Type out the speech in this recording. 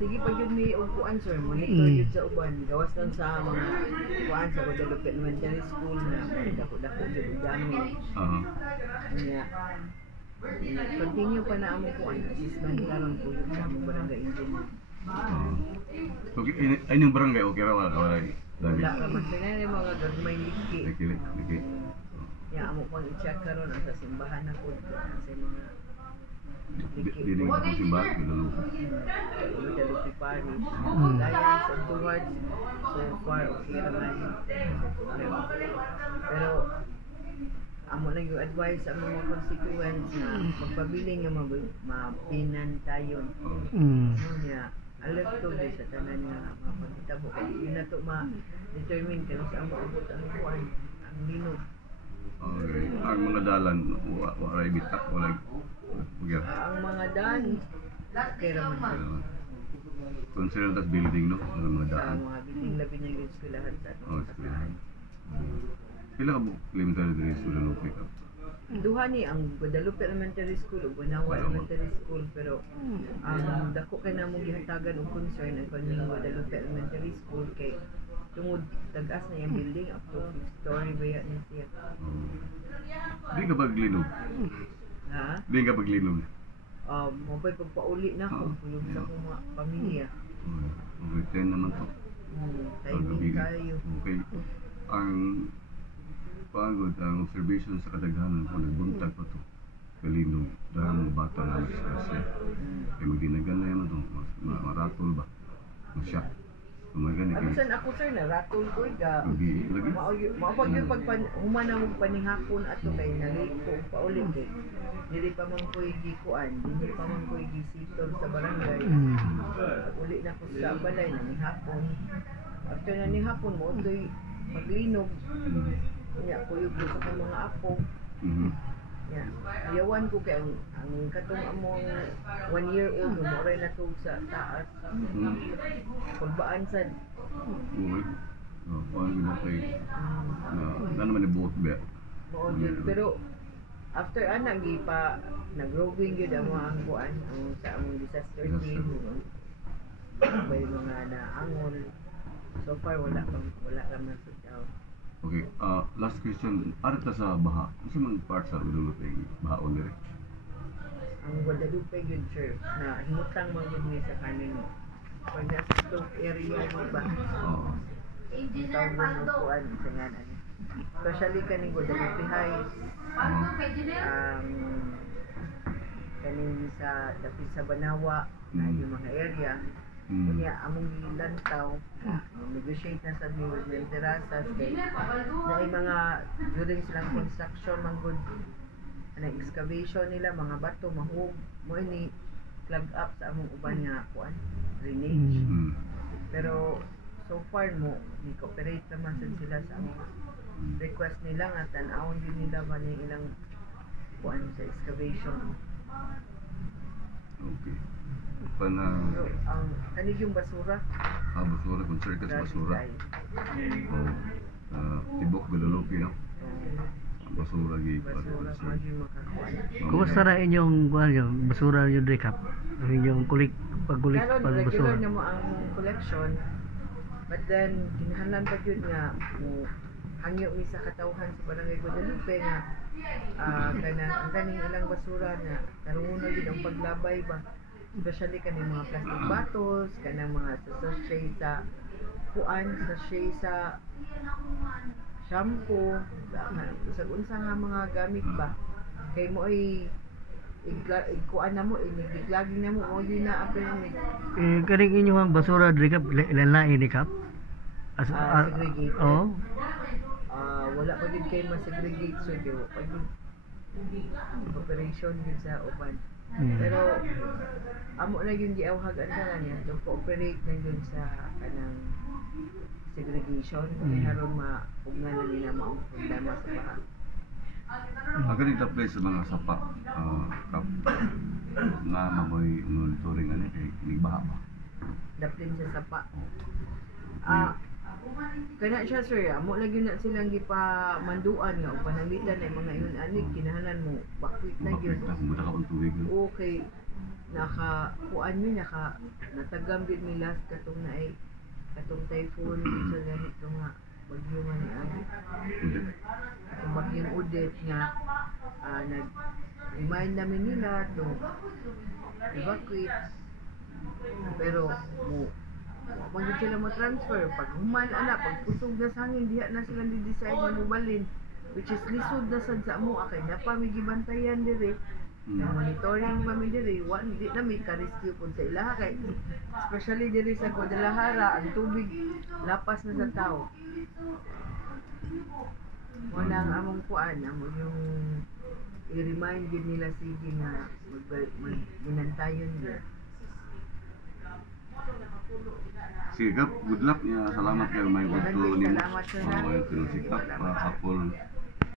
Sige pag yun may upuan sir, monitor yun sa uban. Gawas lang sa mga upuan sa Guadalupe Elementary School na dako-dako yun dami. Kanya, continue pa na ang upuan. Assistant karon po yun sa among barangay engineer. Okay, ay yung barangay, okay ra wala dami. Wala naman sila yung mga gagmay liki. Liki. Ya, amo pang i-check karon ang sa simbahan na po sa mga Dili ko simbahan Guadalupe. Guadalupe Parish. Dahil sa towards so far okay naman. Pero amo lang yung advice sa mga constituents na magpabiling yung mapinantayon. Niya alert to sa tanan nga mga pagkitabo. Yun na to ma-determine kung saan maabot ang buwan, ang linog. Okay. Ang mga dalan, wala ibitak, wala ugya. Ang mga daan, okay raman. Consider that building, no? Ang mga Sa daan. mga building labi niya yung eskwelahan sa Oh, eskwelahan. Pila ka elementary diri sa Guadalupe ka? duha ni ang Guadalupe Elementary School ug Guanawa Elementary School, pero ang dako kay namong gihatagan og concern ang kaning Guadalupe Elementary School kay tungod tagas na yung building up to 5th story ba yan siya. Di ka paglinog? Ha? Di ka paglinog? Mabay pagpauli na ako kung sa akong mga pamilya. Okay, 10 naman to. Timing kayo. Okay. Ang pagod, ang observation sa kadaghanan kung nagbuntag pa to. Kalinog. Dahil mga bata na mas kaya magdinagan na yan ito. Maratol ba? Masyak. Abisan ako sir na ratol ko ga. Maapag yung humana mong panihapon ato kay naliko paulit kay dili pa man ko'y gikuan, dili pa man ko'y gisitol sa barangay. Uli na ko sa balay na nihapon. After na nihapon mo doy maglinog. Nya kuyog ko sa mga apo. Ya, ayawan ko kay ang katong among 1 year old mo ray na to sa taas. Kulbaan sad. Paano mo kay na naman ibuot ba? Pero after anak gi pa nag-growing gyud ang mga angkuan ang sa among disaster team. May mga naangol. So far wala man sa Okay, last question. Arita sa baha. Kasi man part sa Guadalupe, bahaon diri. Ang Guadalupe yun, sir, na himutang mga yun sa kanin mo. Pag nasa stove area mo ba? Oo. Himutang mo mo kuan sa nganan. Especially kaning Guadalupe Heights. Kaning sa dapit sa Banawa, yung mga area. Kaya among lantaw, negotiate na sa development terasas kay na mga during silang construction manggod na excavation nila mga bato mahug mo ini clog up sa among uban nga kuan drainage. Pero so far mo ni cooperate naman sila sa among request nila nga tan-awon din nila man ilang kuan sa excavation. Okay. Ang kanig yung basura. Basura, concern ka sa basura. Tibok Guadalupe, no? Basura gi basura magi makakuan. Kumusta ra inyong basura yung recap? Ang inyong pagkulik pag basura. Regular na mo ang collection. But then kinahanglan pa jud nga mo hangyo mi sa katawhan sa Barangay Guadalupe nga ang kaning ilang basura na tarungon gid ang paglabay ba. Especially kanang mga plastic bottles, kanang mga sachet sa kuan, sachet sa shampoo, usag unsa nga mga gamit ba. Kay mo ay kuan na mo, igiglaging na mo, o yun na apel ni. Kaning inyong basura recap ilan ni kap? Segregate. Oh. Wala pa din kayo ma-segregate so di pa din operation din sa uban. Pero amo na yung giawhagan ka niya to cooperate na yun sa kanang segregation haron maugnan na nila mo ang problema sa baha. Aga dito place sa mga sapa na mamoy monitoring ani kay baha ba. Daplin sa sapa. Kana siya sir, amo lagi na silang gipamanduan nga ug pananglitan ay mga ingon anig kinahanglan mo bakwit na gyud. Muda ka pang tubig. Okay. kuan mi natagam gid mi last katong naay katong typhoon sa ganito nga bagyo man ni agi. Hindi. Katong bagyong Udet nga nag-remind namin nila to evacuate. Pero magiging sila mo-transfer. Pag human, pag pusog na sa hangin, diha na sila di-decide na mubalin. Which is lisod na sad sa amo. Kaya na pa may gibantayan dire. Monitoring pa mi dire. Di na may ka-rescue po sa ilaha. Kaya, especially dire sa Guadalajara, ang tubig lapas na sa tao. Wala ang among kuan, among yung i-remind yun nila sige na binantayon yun. Sige, Kap. Good luck. Salamat kayo may gusto ni Salamat sa Kapol.